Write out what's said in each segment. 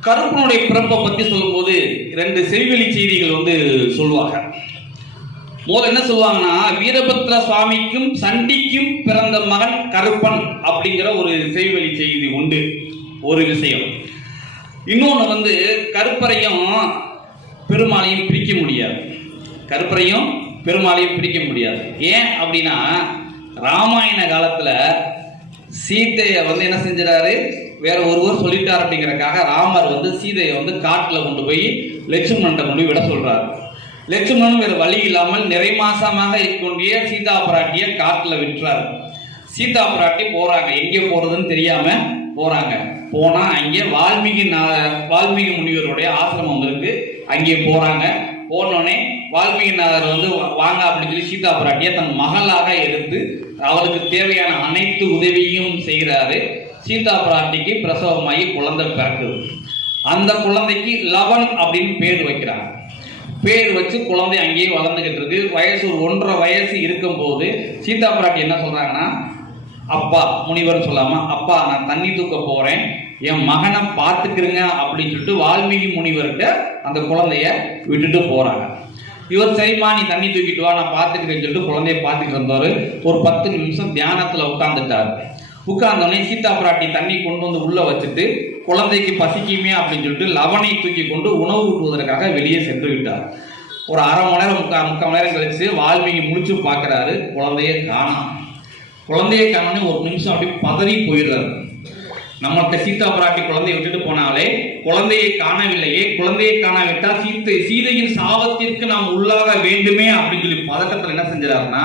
கருப்பனுடைய பிறப்பை பத்தி சொல்லும்போது ரெண்டு செவிவெளி செய்திகள் வந்து சொல்லுவாங்க. முதல்ல என்ன சொல்லுவாங்கன்னா வீரபத்ர சுவாமிக்கும் சண்டிக்கும் பிறந்த மகன் கருப்பன் அப்படிங்கிற ஒரு செவிவெளி செய்தி உண்டு. ஒரு விஷயம். இன்னொன்று வந்து கருப்பரையும் பெருமாளையும் பிரிக்க முடியாது. கருப்பரையும் பெருமாளையும் பிரிக்க முடியாது. ஏன் அப்படின்னா ராமாயண காலத்தில் சீதையை வந்து என்ன செஞ்சிடாரு? வேற ஒருவர் சொல்லிட்டார் அப்படிங்கிறக்காக ராமர் வந்து சீதையை வந்து காட்டில் கொண்டு போய் லட்சுமணன் கொண்டு போய் விட சொல்றாரு. லட்சுமணன் வேறு வழி இல்லாமல் நிறை மாசமாக இருக்கொண்டிய சீதா பிராட்டியை காட்டில் விட்டுறாரு. சீதா பிராட்டி போறாங்க. எங்கே போறதுன்னு தெரியாம போறாங்க. போனா அங்கே வால்மீகி நா- வால்மீகி முனிவருடைய ஆசிரமம் இருக்கு அங்கே போறாங்க. போனோடனே வால்மீகி நகர் வந்து வாங்க அப்படின்னு சொல்லி சீதா பிராட்டியை தன் மகளாக எடுத்து அவளுக்கு தேவையான அனைத்து உதவியும் செய்கிறாரு. சீதா பிராட்டிக்கு பிரசவமாகி குழந்தை பிறக்குது. அந்த குழந்தைக்கு லவன் அப்படின்னு பேர் வைக்கிறாங்க. பேர் வச்சு குழந்தை அங்கேயே வளர்ந்துக்கிட்டு இருக்கு. வயசு ஒரு ஒன்றரை வயசு இருக்கும்போது சீதா பிராட்டி என்ன சொல்றாங்கன்னா அப்பா முனிவர் சொல்லாம அப்பா நான் தண்ணி தூக்க போறேன். என் மகனை பார்த்துக்கிறங்க அப்படின்னு சொல்லிட்டு வால்மீகி முனிவர்கிட்ட அந்த குழந்தைய விட்டுட்டு போறாங்க. இவர் சரிம்மா நீ தண்ணி தூக்கிட்டு வா நான் பார்த்துக்கிறேன்னு சொல்லிட்டு குழந்தைய பார்த்துக்கிட்டு இருந்தாரு ஒரு பத்து நிமிஷம் தியானத்துல உட்காந்துட்டாரு உட்கார்ந்தோடனே சீதா பிராட்டி தண்ணி கொண்டு வந்து உள்ள வச்சுட்டு குழந்தைக்கு பசிக்குமே அப்படின்னு சொல்லிட்டு லவனை தூக்கி கொண்டு உணவு ஊட்டுவதற்காக வெளியே சென்று விட்டார். ஒரு அரை மணி நேரம் முக்கால் முக்கால் மணி நேரம் கழிச்சு வால்மீகி முடிச்சு பார்க்குறாரு குழந்தைய காணோம் குழந்தைய காணோன்னு ஒரு நிமிஷம் அப்படியே பதறி போயிடுறாரு. நம்மள்ட்ட சீதா பிராட்டி குழந்தையை விட்டுட்டு போனாலே குழந்தையை காணவில்லையே குழந்தையை காணாவிட்டால் சீத்தை சீதையின் சாபத்திற்கு நாம் உள்ளாக வேண்டுமே அப்படின்னு சொல்லி பதக்கத்தில் என்ன செஞ்சாருன்னா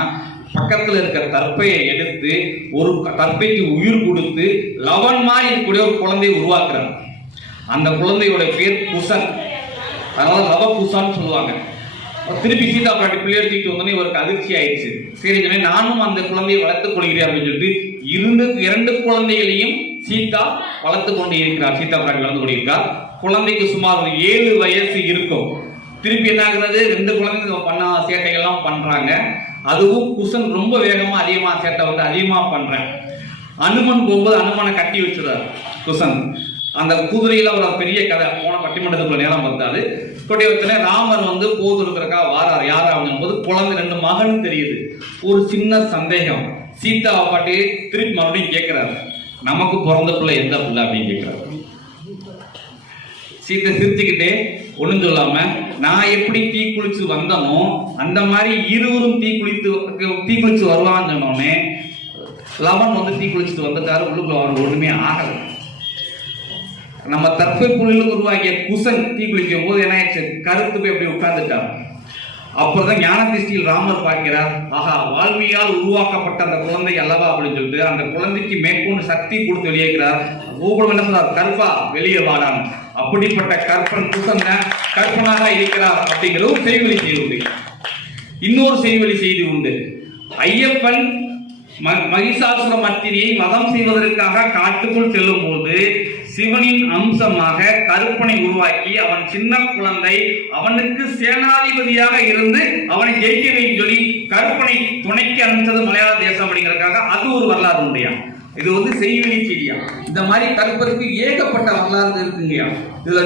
பக்கத்தில் இருக்கிற தற்பையை எடுத்து ஒரு தற்பைக்கு உயிர் கொடுத்து லவன் மாதிரி இருக்கக்கூடிய ஒரு குழந்தையை உருவாக்குறாங்க. அந்த குழந்தையோட பேர் குசன். அதனால லவ குசான்னு சொல்லுவாங்க. திருப்பி சீதா பிராட்டி பிள்ளையர் தூக்கிட்டு வந்தோடனே இவருக்கு அதிர்ச்சி ஆயிடுச்சு. சரி நானும் அந்த குழந்தையை வளர்த்துக் கொள்கிறேன் அப்படின்னு சொல்லிட்டு இருந்து இரண்டு குழந்தைகளையும் சீதா வளர்த்து கொண்டு இருக்கிறார் சீதா பிராட்டி வளர்த்து கொண்டிருக்கிறார் குழந்தைக்கு சுமார் ஒரு ஏழு வயசு இருக்கும். திருப்பி என்ன ஆகுறது ரெண்டு குழந்தைங்க பண்ண சேட்டைகள்லாம் பண்றாங்க. அதுவும் குசன் ரொம்ப வேகமா அதிகமா சேட்டை வந்து அதிகமா பண்றேன். அனுமன் போகும்போது அனுமனை கட்டி வச்சிருந்தார் குசன். அந்த குதிரையில ஒரு பெரிய கதை. போன பட்டிமன்றத்துக்குள்ள நேரம் பார்த்தாது கொட்டி வச்சனே ராமர் வந்து போது இருக்கிறக்கா வாரார். யார் அப்படின் போது குழந்தை ரெண்டு மகனும் தெரியுது. ஒரு சின்ன சந்தேகம். சீதாவை பாட்டி திருப்பி மறுபடியும் கேட்கிறாரு நமக்கு பிறந்த பிள்ளை எந்த பிள்ளை அப்படின்னு கேட்கிறார். சீத்தை சிரிச்சுக்கிட்டே ஒண்ணும் சொல்லாம நான் எப்படி தீ குளிச்சு வந்தனோ அந்த மாதிரி இருவரும் தீ குளித்து தீ குளிச்சு வருவான்னு சொன்னோடனே லவன் வந்து தீ குளிச்சுட்டு வந்துட்டாரு உள்ளுக்குள்ள அவனுக்கு ஒண்ணுமே ஆகல. நம்ம தற்பை புள்ளியில் உருவாக்கிய குசன் தீ குளிக்கும் போது என்ன ஆயிடுச்சு? கருத்து போய் அப்படி உட்கார்ந்துட்டான். அப்பதான் ஞான திருஷ்டியில் ராமர் பார்க்கிறார் ஆஹா வால்மீகியால் உருவாக்கப்பட்ட அந்த குழந்தை அல்லவா? அப்படின்னு சொல்லிட்டு அந்த குழந்தைக்கு மேற்கொண்டு சக்தி கொடுத்து வெளியேற்கிறார். கோகுலம் என்ன சொல்றார்? கற்பா வெளியே வாடான் அப்படிப்பட்ட கற்பன் குசன் கற்பனாக இருக்கிறார் அப்படிங்கிற செய்வெளி செய்தி உண்டு. இன்னொரு செய்வெளி செய்தி உண்டு. ஐயப்பன் ம- மகிஷாசுர மத்தினியை மதம் செய்வதற்காக காட்டுக்குள் செல்லும் போது சிவனின் அம்சமாக கருப்பனை உருவாக்கி அவன் சின்ன குழந்தை அவனுக்கு சேனாதிபதியாக இருந்து அவனை ஜெயிக்க வேண்டும் சொல்லி கருப்பனை துணைக்கு அனுப்பிச்சது மலையாள தேசம் அப்படிங்கிறதுக்காக அது ஒரு வரலாறு உண்டையா? இது வந்து செய்வெளி செய்தியா? இந்த மாதிரி கருப்பருக்கு ஏகப்பட்ட வரலாறு இருக்குங்கய்யா. இதுல